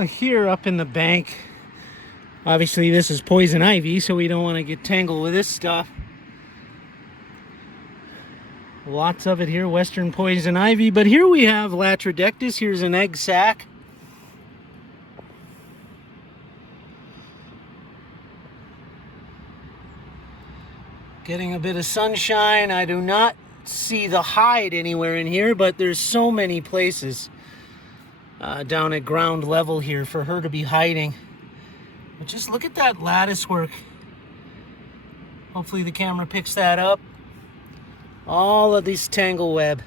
Well, here up in the bank, obviously this is poison ivy, so we don't want to get tangled with this stuff. Lots of it here, western poison ivy, but here we have Latrodectus. Here's an egg sac. Getting a bit of sunshine. I do not see the hide anywhere in here, but there's so many places down at ground level here for her to be hiding. But just look at that lattice work. Hopefully the camera picks that up. All of this tangle web.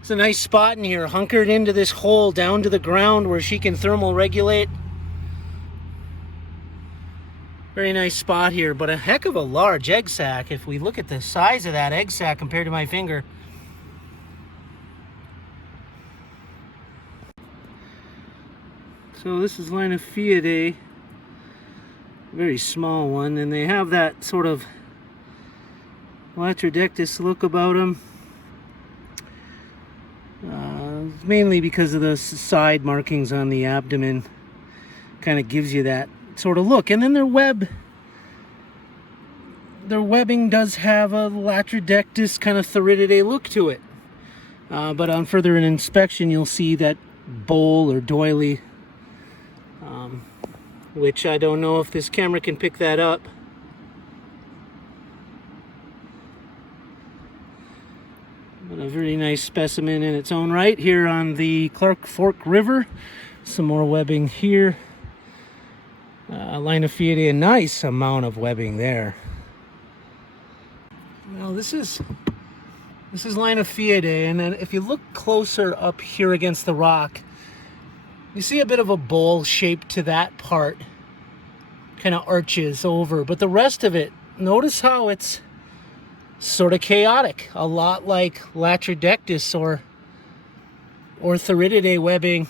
It's a nice spot in here, hunkered into this hole down to the ground where she can thermal regulate. Very nice spot here, but a heck of a large egg sac. If we look at the size of that egg sac compared to my finger. So this is Linyphiidae, very small one, and they have that sort of Latrodectus look about them. Mainly because of the side markings on the abdomen. Kind of gives you that sort of look. And then their webbing does have a Latrodectus kind of Theridiidae look to it. But on further inspection, you'll see that bowl or doily, which I don't know if this camera can pick that up. But a very nice specimen in its own right here on the Clark Fork River. Some more webbing here. Linyphiidae, a nice amount of webbing there. Now this is Linyphiidae, and then if you look closer up here against the rock, you see a bit of a bowl shape to that part. Kind of arches over, but the rest of it, notice how it's sort of chaotic, a lot like Latrodectus or Theridiidae webbing.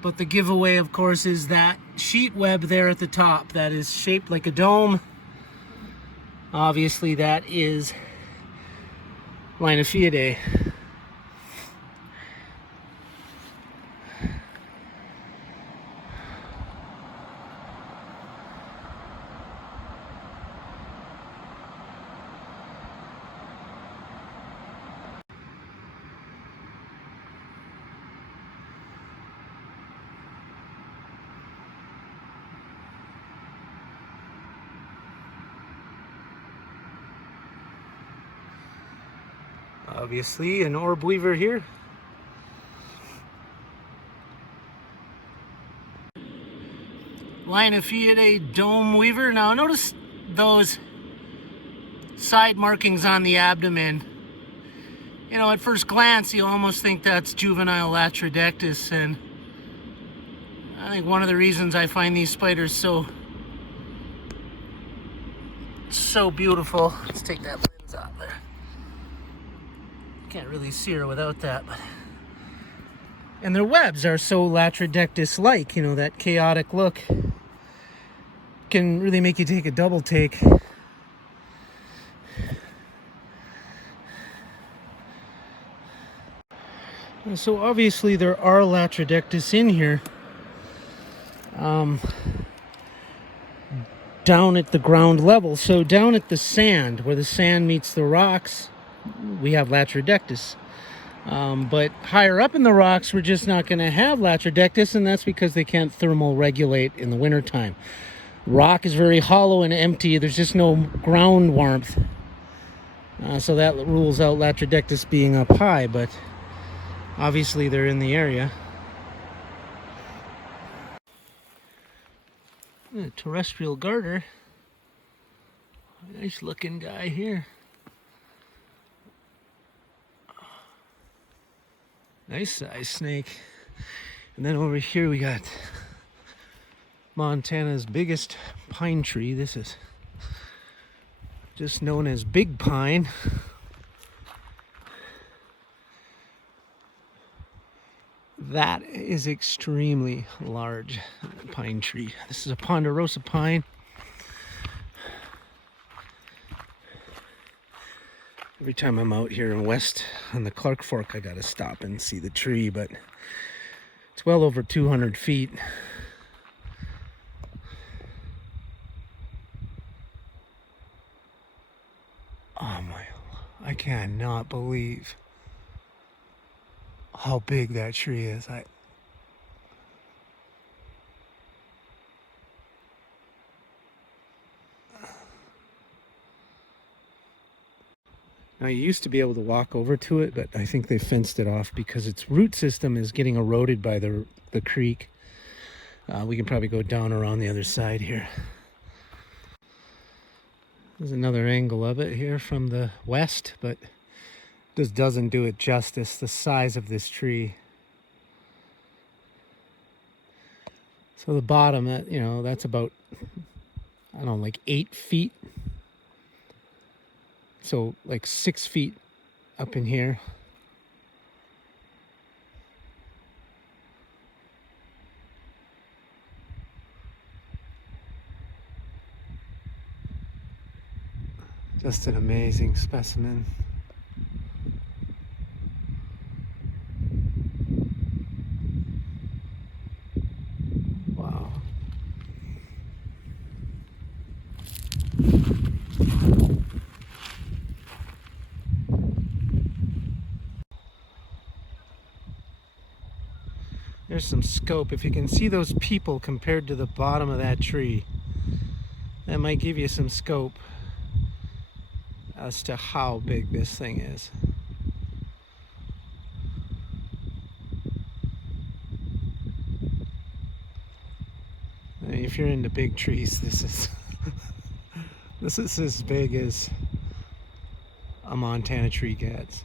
But the giveaway, of course, is that sheet web there at the top that is shaped like a dome. Obviously, that is Linyphiidae. Obviously, an orb weaver here. Linyphiidae dome weaver. Now notice those side markings on the abdomen. You know, at first glance, you almost think that's juvenile Latrodectus, and I think one of the reasons I find these spiders so beautiful. Let's take that lens out there. Can't really see her without that, but and their webs are so Latrodectus-like, you know, that chaotic look can really make you take a double take. And so obviously there are Latrodectus in here. Down at the ground level. So down at the sand, where the sand meets the rocks, we have Latrodectus. But higher up in the rocks, we're just not going to have Latrodectus, and that's because they can't thermal regulate in the wintertime. Rock is very hollow and empty. There's just no ground warmth. So that rules out Latrodectus being up high, but obviously they're in the area. A terrestrial garter. Nice looking guy here. Nice size snake. And then over here we got Montana's biggest pine tree. This is just known as big pine. That is extremely large pine tree. This is a ponderosa pine. Every time I'm out here in west on the Clark Fork, I gotta stop and see the tree, but It's well over 200 feet. Oh my, I cannot believe how big that tree is. Now, you used to be able to walk over to it, but I think they fenced it off because its root system is getting eroded by the creek. We can probably go down around the other side here. There's another angle of it here from the west, but this doesn't do it justice, the size of this tree. So the bottom, that's about, I don't know, like 8 feet. So like 6 feet up in here. Just an amazing specimen. Wow. There's some scope. If you can see those people compared to the bottom of that tree, that might give you some scope as to how big this thing is. I mean, if you're into big trees, this is this is as big as a Montana tree gets.